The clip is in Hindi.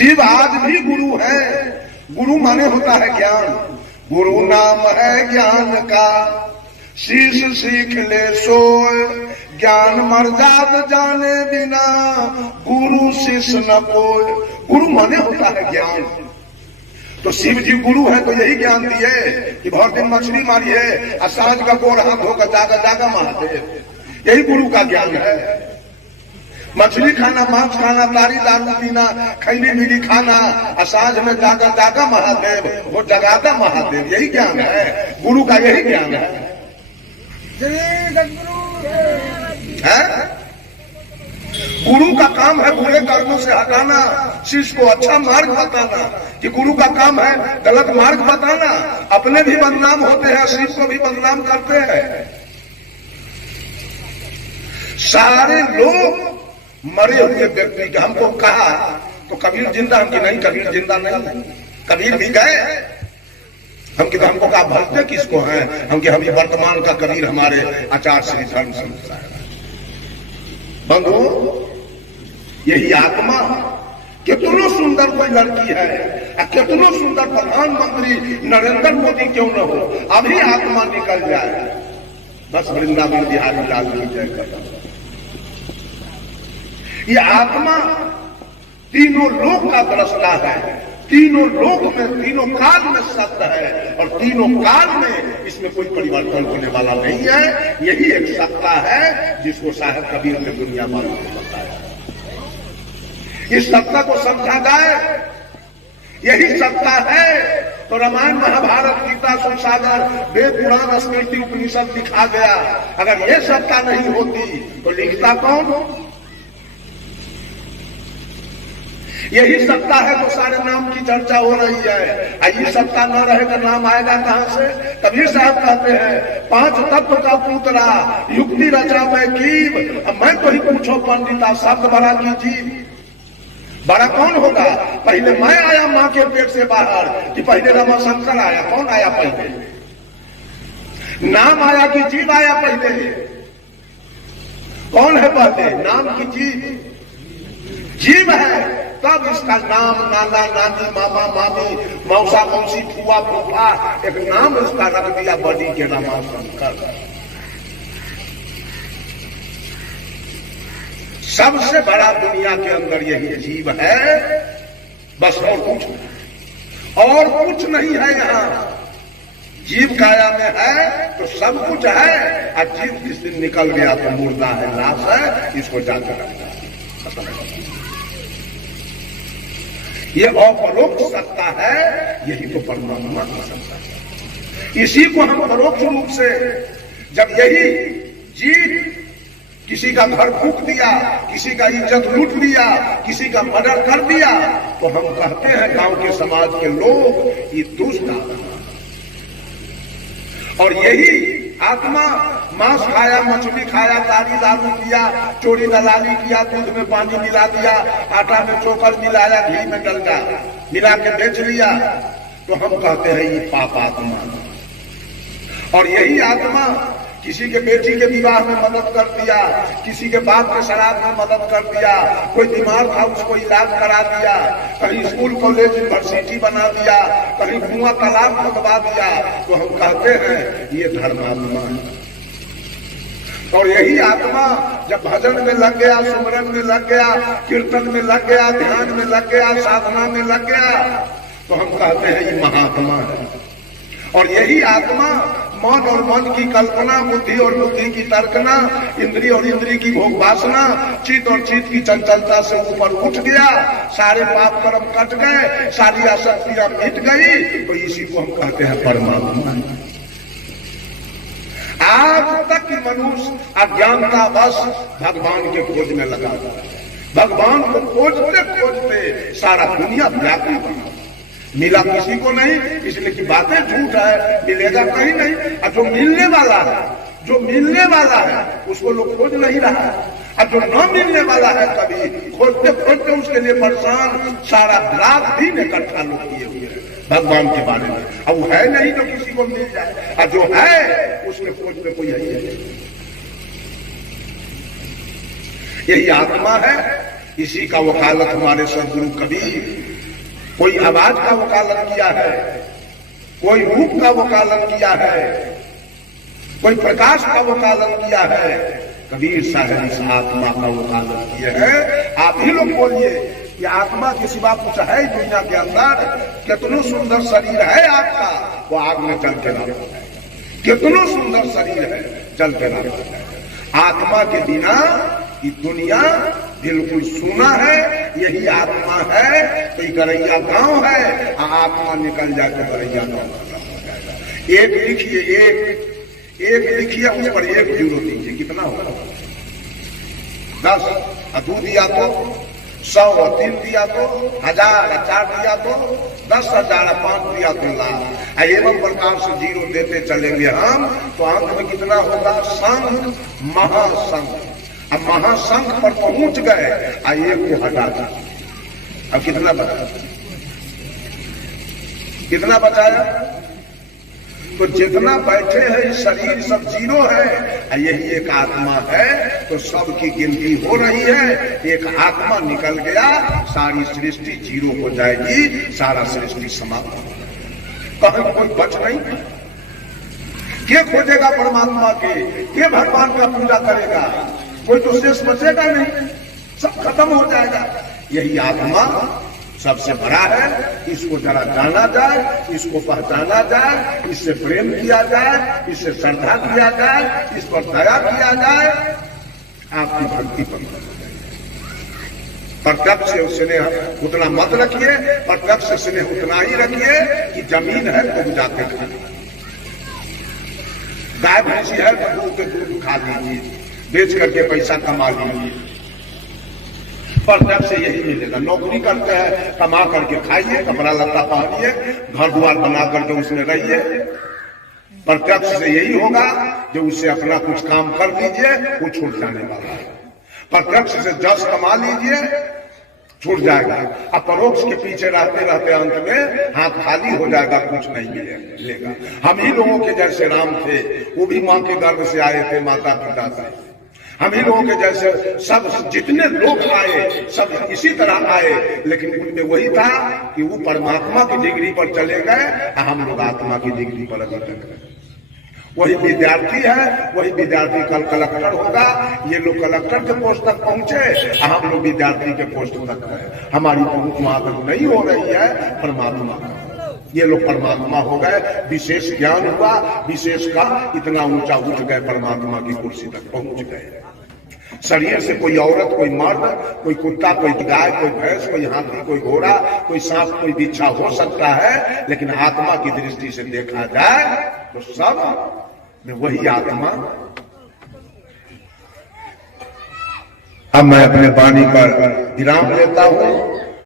शिव आज भी गुरु है। गुरु माने होता है ज्ञान। गुरु नाम है ज्ञान का, शीश सीख ले सोए, ज्ञान मर्याद जाने बिना गुरु शिष्य न कोय। गुरु माने होता है ज्ञान। तो शिव जी गुरु है तो यही ज्ञान दिए कि बहुत दिन मछली मारी है और सांझ का गोड़ हाथ होकर जागा जागा महादेव, यही गुरु का ज्ञान है। मछली खाना, मांस खाना, तारी दारू पीना, खैनी बीड़ी खाना और सांझ में जागा जागा महादेव, वो जगाता महादेव, यही ज्ञान है। गुरु का यही ज्ञान है। गुरु का काम है बुरे कर्मों से हटाना, शिष्य को अच्छा मार्ग बताना। कि गुरु का काम है गलत मार्ग बताना। अपने भी बदनाम होते हैं, शिष्य को भी बदनाम करते हैं। सारे लोग मरे हुए व्यक्ति के हमको कहा तो कबीर जिंदा, हम कि नहीं कबीर जिंदा नहीं, कबीर भी गए। हम कि तो हमको कहा भजते किसको हैं, हम कि हम ये वर्तमान का कबीर हमारे आचार्य श्री धर्म संस्था है। बंधु, यही आत्मा कितनो सुंदर कोई लड़की है, कितनो सुंदर प्रधानमंत्री नरेंद्र मोदी क्यों न हो, अभी आत्मा निकल जाए बस वृंदावन बिहारी लाल की जय कर। ये आत्मा तीनों लोक का दृष्टा है, तीनों लोक में, तीनों काल में सत्य है और तीनों काल में इसमें कोई परिवर्तन होने वाला नहीं है। यही एक सत्ता है जिसको साहेब कबीर ने दुनिया वालों को बताया। इस सत्ता को समझा जाए, यही सत्ता है तो रामायण महाभारत गीता सुसागर वेद पुराण स्मृति उपनिषद दिखा गया। अगर ये सत्ता नहीं होती तो लिखता कौन? यही सत्ता है तो सारे नाम की चर्चा हो रही है। ये सत्ता न रहे तो नाम आएगा कहां से? कबीर साहब कहते हैं 5 तत्व का पुतरा युक्ति रचा मैं कीव। अब मैं तो ही पूछो पंडिता शब्द बड़ा की जीव। बड़ा कौन होगा? पहले मैं आया मां के पेट से बाहर कि पहले रमाशंकर आया? कौन आया पहले? नाम आया कि जीव आया पहले? कौन है पहले? नाम की जीव? जीव है तब इसका नाम नाना नानी मामा मामी मौसा मौसी फुआ फूफा एक नाम उसका रख दिया बड़ी के रमाशंकर। सबसे बड़ा दुनिया के अंदर यही जीव है, बस और कुछ नहीं है। यहाँ जीव काया में है तो सब कुछ है, और जीव जिस दिन निकल गया तो मुर्दा है, लाश है, इसको जाकर रखता है। ये अपरोक्ष सत्ता है, यही तो परमात्मा की सत्ता है। इसी को हम परोक्ष रूप से, जब यही जीव किसी का घर फूंक दिया, किसी का इज्जत लूट लिया, किसी का मर्डर कर दिया, तो हम कहते हैं गांव के समाज के लोग ये दुष्ट आत्मा। और यही आत्मा मांस खाया, मछली खाया, तारी दारू किया, चोरी दलाली किया, दूध में पानी मिला दिया, आटा में चोकर मिलाया, घी में डलका मिला के बेच लिया, तो हम कहते हैं ये पाप आत्मा। और यही आत्मा किसी के बेटी के विवाह में मदद कर दिया, किसी के बाप के श्राद्ध में मदद कर दिया, कोई बीमार था उसको इलाज करा दिया, कहीं स्कूल कॉलेज यूनिवर्सिटी बना दिया, कहीं कुआं तालाब खुदवा दिया, तो हम कहते हैं ये धर्मात्मा है। और यही आत्मा जब भजन में लग गया, सुमरन में लग गया, कीर्तन में लग गया, ध्यान में लग गया, साधना में लग गया, तो हम कहते हैं ये महात्मा है। और यही आत्मा मन और मन की कल्पना, बुद्धि और बुद्धि की तर्कना, इंद्रिय और इंद्रिय की भोग वासना, चित्त और चित्त की चंचलता से ऊपर उठ गया, सारे पाप कर्म कट गए, सारी आसक्तियां मिट गई, तो इसी को हम कहते हैं परमात्मा। आज तक मनुष्य अज्ञानता बस भगवान के खोज में लगा, भगवान को खोजते खोजते सारा दुनिया व्याकुल बना, मिला किसी को नहीं, इसलिए कि बातें झूठ है, मिलेगा कहीं नहीं। और जो मिलने वाला है, जो मिलने वाला है उसको लोग खोज नहीं रहा है, और जो न मिलने वाला है कभी खोजते खोजते उसके लिए परेशान, सारा रात दिन इकट्ठा लोग किए हुए हैं भगवान के बारे में। अब वो है नहीं तो किसी को मिल जाए, और जो है उसके खोज में कोई है नहीं। यही आत्मा है, इसी का वकालत हमारे सदगुरु कबीर, कोई आवाज का वकालत किया है, कोई रूप का वकालत किया है, कोई प्रकाश का वकालत किया है, कबीर साहब इस आत्मा का वकालत किया है। आप ही लोग बोलिए कि आत्मा के सिवा कुछ है दुनिया के अंदर? कितनो सुंदर शरीर है आपका, वो आग में जल के ना, कितनो सुंदर शरीर है, जल के ना। आत्मा के बिना ये दुनिया बिल्कुल सूना है। यही आत्मा है तो गरैया गांव है, आत्मा निकल जाए तो गरैया गांव खत्म हो जाएगा। एक लिखिए, एक लिखिए, उस पर 1 जीरो दीजिए, कितना होगा? 10 2 दिया तो 100, 3 दिया तो 1000, 4 दिया तो 10,000, 5 दिया तो लाख। एवं प्रकार से जीरो देते चलेंगे हम, तो अंत में कितना होगा? संघ, महासंघ। अब महासंघ पर पहुंच गए, एक को हटा दीजिए। अब कितना बचा? कितना बचाया? तो जितना बैठे हैं इस शरीर सब जीरो है, यही एक आत्मा है, तो सबकी गिनती हो रही है। एक आत्मा निकल गया, सारी सृष्टि जीरो हो जाएगी, सारा सृष्टि समाप्त हो जाएगा, कहीं कोई बच नहीं। के खोजेगा परमात्मा के भगवान का पूजा करेगा? कोई तो शेष बचेगा नहीं, सब खत्म हो जाएगा। यही आत्मा सबसे बड़ा है, इसको जरा जाना जाए, इसको पहचाना जाए, इससे प्रेम किया जाए, इससे श्रद्धा किया जाए, इस पर दया किया जाए, आपकी भक्ति पर प्रत्यक्ष से स्नेह उतना मत रखिए, प्रत्यक्ष स्नेह उतना ही रखिए कि जमीन है तो जाते खाए, गाय भैंसी है तो दूध के दूध खा लीजिए, बेच करके पैसा कमा लीजिए। प्रत्यक्ष से यही मिलेगा। नौकरी करते हैं, कमा करके खाइए, कपड़ा लत्ता पहनिए, घर द्वार बना करके उसमें रहिए। प्रत्यक्ष से यही होगा, जो उससे अपना कुछ काम कर लीजिए, वो छूट जाने वाला है। प्रत्यक्ष से जस कमा लीजिए, छूट जाएगा। अब परोक्ष के पीछे रहते रहते अंत में हाथ खाली हो जाएगा, कुछ नहीं मिलेगा। हम ही लोगों के जैसे राम थे, वो भी मां के गर्भ से आए थे, माता पिता से। हम ही लोगों के जैसे सब जितने लोग आए, सब इसी तरह आए, लेकिन उनमें वही था कि वो परमात्मा की डिग्री पर चले गए, हम लोग आत्मा की डिग्री पर अभी तक हैं। वही विद्यार्थी है, वही विद्यार्थी कल कलेक्टर होगा। ये लोग कलेक्टर के पोस्ट तक पहुंचे, हम लोग विद्यार्थी के पोस्ट तक है। हमारी पहुंच वहां तक नहीं हो रही है परमात्मा का। ये लोग परमात्मा हो गए, विशेष ज्ञान हुआ, विशेष का इतना ऊंचा उठ गए, परमात्मा की कुर्सी तक पहुंच गए। शरीर से कोई औरत, कोई मर्द, कोई कुत्ता, कोई गाय, कोई भैंस, कोई हाथी, कोई घोड़ा, कोई सांप, कोई बिच्छा हो सकता है, लेकिन आत्मा की दृष्टि से देखा जाए तो सब में वही आत्मा। अब मैं अपने वाणी पर विराम लेता हूं।